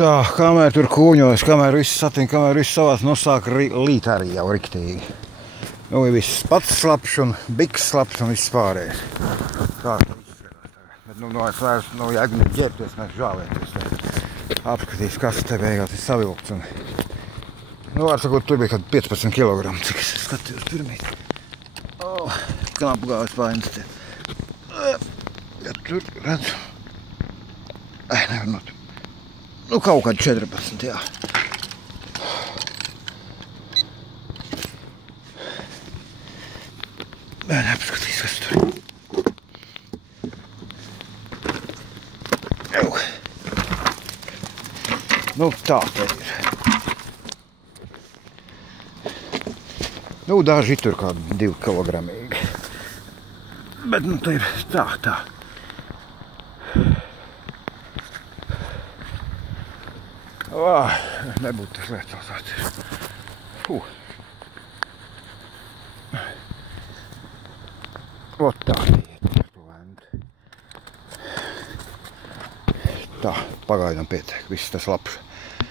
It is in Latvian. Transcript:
Tā, kamēr tur kūņojas, kamēr viss satin, kamēr viss savās nosāk līt arī jau riktīgi. Nu, ir viss pats slapš un biks slapš un viss pārējais. Tā viss skatās tagad. Bet nu, vairs nav jēga ģērbties, mēs žāvēties. Apskatīs, kas te beigās ir savilkts un... Nu, var sakot, tur bija kādi 15 kg, cik es skatījos pirmīt. Kā apgājas vainas te. Ja tur redzu. Nevar not. Nu, kaut kādi 14, jā. Neapskatīs, kas tur. Jau. Nu, tā te ir. Nu, daži tur kādi 2 kilogramīgi. Bet, nu, te ir tā. Nebūtu tas lietās atceries. Ot tā. Tā, pagaidām pietiek, viss tas labs.